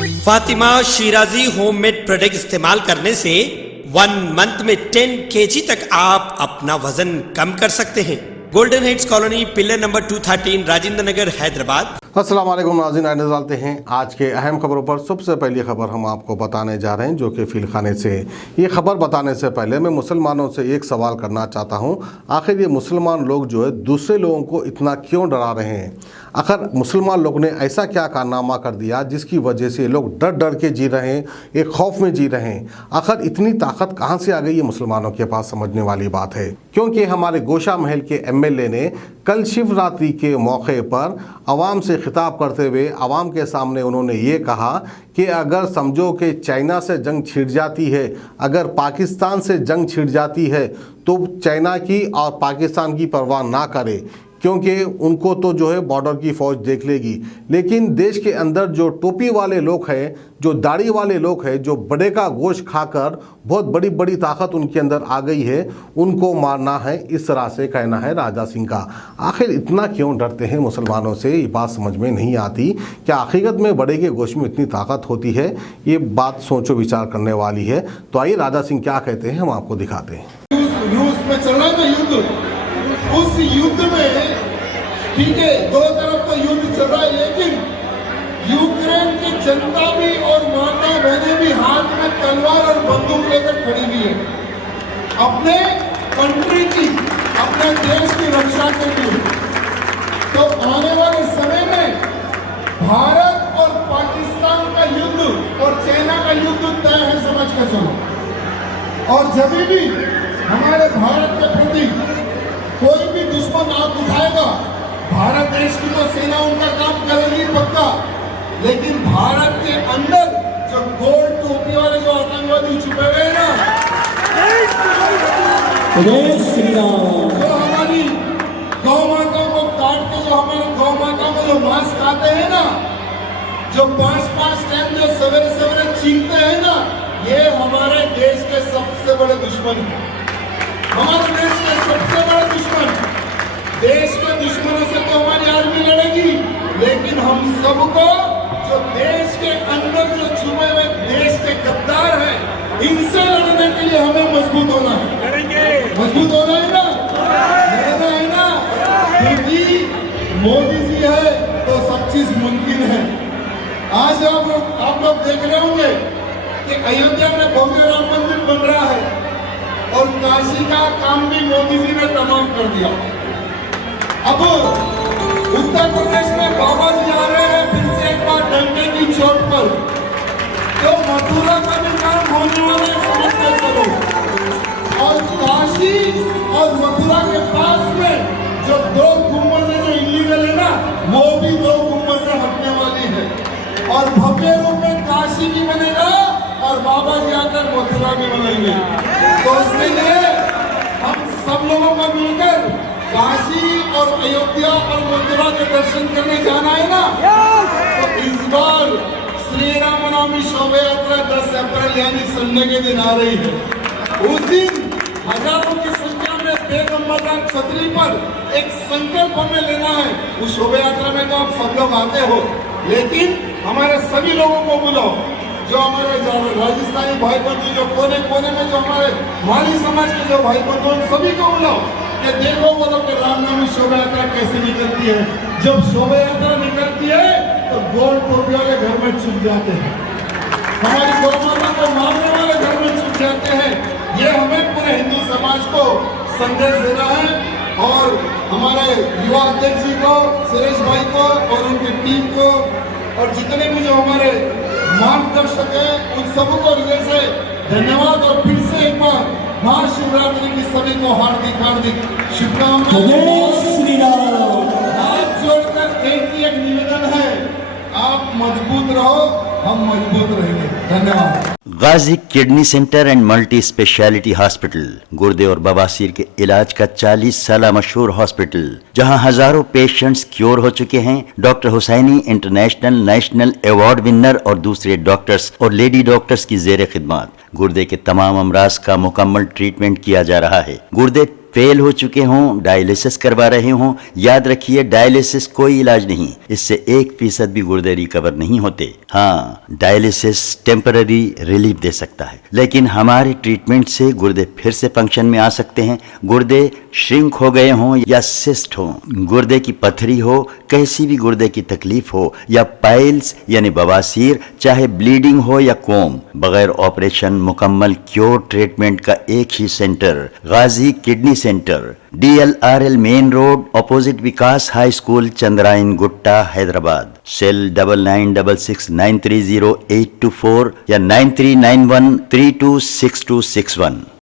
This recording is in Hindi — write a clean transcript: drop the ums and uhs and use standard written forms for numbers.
फातिमा शिराजी होममेड प्रोडक्ट इस्तेमाल करने से 1 मंथ में 10 kg तक आप अपना वजन कम कर सकते हैं। Golden heights colony, pillar number 213, Rajendra Nagar, Hyderabad. अस्सलाम वालेकुम नाज़रीन, आइए डालते हैं आज के अहम खबरों पर। सबसे पहली खबर हम आपको बताने जा रहे हैं जो कि फिलखाने से। ये खबर बताने से पहले मैं मुसलमानों से एक सवाल करना चाहता हूँ। आखिर ये मुसलमान लोग जो है दूसरे लोगों को इतना क्यों डरा रहे हैं? आखिर मुसलमान लोग ने ऐसा क्या कारनामा कर दिया जिसकी वजह से लोग डर डर के जी रहे हैं, एक खौफ में जी रहे हैं? आखिर इतनी ताकत कहाँ से आ गई ये मुसलमानों के पास, समझने वाली बात है। क्योंकि हमारे गोशा महल के MLA ने कल शिवरात्रि के मौके पर आवाम से खिताब करते हुए आवाम के सामने उन्होंने ये कहा कि अगर समझो कि चाइना से जंग छिड़ जाती है, अगर पाकिस्तान से जंग छिड़ जाती है तो चाइना की और पाकिस्तान की परवाह ना करे, क्योंकि उनको तो जो है बॉर्डर की फ़ौज देख लेगी। लेकिन देश के अंदर जो टोपी वाले लोग हैं, जो दाढ़ी वाले लोग हैं, जो बड़े का गोश्त खाकर बहुत बड़ी बड़ी ताकत उनके अंदर आ गई है, उनको मारना है, इस तरह से कहना है राजा सिंह का। आखिर इतना क्यों डरते हैं मुसलमानों से, ये बात समझ में नहीं आती। क्या हकीकत में बड़े के गोश्त में इतनी ताकत होती है? ये बात सोचो विचार करने वाली है। तो आइए राजा सिंह क्या कहते हैं हम आपको दिखाते हैं। रूस में चल रहा है ना युद्ध, उस युद्ध में ठीक है, दो तरफ तो युद्ध चल रहा है, लेकिन यूक्रेन की जनता भी और माता बहनें भी हाथ में तलवार और बंदूक लेकर खड़ी हुई है अपने कंट्री की, अपने देश की रक्षा के लिए। तो आने वाले समय में भारत और पाकिस्तान का युद्ध और चाइना का युद्ध तय है, समझ कर चलो। और जब भी हमारे भारत के प्रति कोई भी दुश्मन आंख उठाएगा, भारत देश की तो सेना उनका काम करेगी पक्का, लेकिन भारत के अंदर जो गोल टोपी वाले जो आतंकवादी छुपे हुए हैं ना, जो हमारी गौ माता को काट के, जो हमारे गौ माता को जो मांस खाते हैं ना, जो 5-5 टाइम जो सवेरे सवेरे छीनते हैं ना, ये हमारे देश के सबसे बड़े दुश्मन हैं। हमारे देश के सबसे बड़े दुश्मन, देश के दुश्मनों से तो हमारी आर्मी लड़ेगी, लेकिन हम सबको जो देश के अंदर जो छुपे हुए देश के गद्दार हैं, इनसे लड़ने के लिए हमें मजबूत होना है। मजबूत होना है ना, लड़ना है ना, क्योंकि मोदी जी है तो सब चीज मुमकिन है। आज आप लोग देख रहे होंगे कि अयोध्या में भव्य राम मंदिर बन रहा है और काशी का काम भी मोदी जी ने तमाम कर दिया। अब उत्तर प्रदेश में बाबा जी आ रहे हैं फिर से एक बार डंडे की चोट पर, तो मथुरा का भी काम होने वाले, समझ कर चलो। और काशी और मथुरा के पास में जो 2 गुम्बदें जो इलीगल है ना, वो भी 2 गुम्बदें हटने वाली है और भव्य रूप में काशी भी बनेगा और बाबा जी आकर मथुरा भी बनाएंगे। तो इसके लिए हम सब लोगों को मिलकर काशी और अयोध्या और मथुरा के दर्शन करने जाना है ना, तो इस बार श्री रामनवमी शोभा यात्रा 10 अप्रैल यानी संडे के दिन आ रही है। उस दिन हजारों की संख्या में बेगम छतरी पर एक संकल्प हमें लेना है। उस शोभा यात्रा में तो आप सब लोग आते हो, लेकिन हमारे सभी लोगों को बुलाओ, जो हमारे राजस्थानी भाई बंधु जो कोने कोने में जो हमारे माली समाज के जो भाई बंधु सभी को बुलाओ कि देखो वो लोग रामनवमी शोभा यात्रा कैसे निकलती है। जब शोभा यात्रा निकलती है तो गोल टोपी वाले घर में छुप जाते हैं, हमारी गौ माता को मारने वाले घर में छुप जाते हैं। ये हमें पूरे हिंदू समाज को संदेश देना है और हमारे युवा अध्यक्ष जी को, सुरेश भाई को और उनकी टीम को और जितने भी जो हमारे मार्गदर्शक है उन सबको हृदय से धन्यवाद। और फिर से एक बार महाशिवरात्रि की सभी को हार्दिक हार्दिक शुभकामनाएं। हाथ जोड़कर एक ही एक निवेदन है, आप मजबूत रहो, हम मजबूत रहेंगे। धन्यवाद। Ghazi kidney centre and multi speciality hospital, गुर्दे और बवासीर के इलाज का 40 साल मशहूर हॉस्पिटल, जहां हजारों पेशेंट्स क्योर हो चुके हैं। Doctor Husaini international national award winner और दूसरे डॉक्टर्स और लेडी डॉक्टर्स की जेर खिदमत। गुर्दे के तमाम अमराज का मुकम्मल ट्रीटमेंट किया जा रहा है। गुर्दे फेल हो चुके हों, डायलिसिस करवा रहे हों, याद रखिए डायलिसिस कोई इलाज नहीं, इससे 1% भी गुर्दे रिकवर नहीं होते। हाँ, डायलिसिस टेम्पररी रिलीफ दे सकता है, लेकिन हमारे ट्रीटमेंट से गुर्दे फिर से फंक्शन में आ सकते हैं। गुर्दे श्रिंक हो गए हों या सिस्ट हो, गुर्दे की पथरी हो, कैसी भी गुर्दे की तकलीफ हो, या पाइल्स यानी बवासीर, चाहे ब्लीडिंग हो या कोम, बगैर ऑपरेशन मुकम्मल क्योर ट्रीटमेंट का एक ही centre, Ghazi kidney centre, DLRL main road, opposite Vikas high school, Chandrayangutta, Hyderabad. Cell 9966930824 या 9391326261।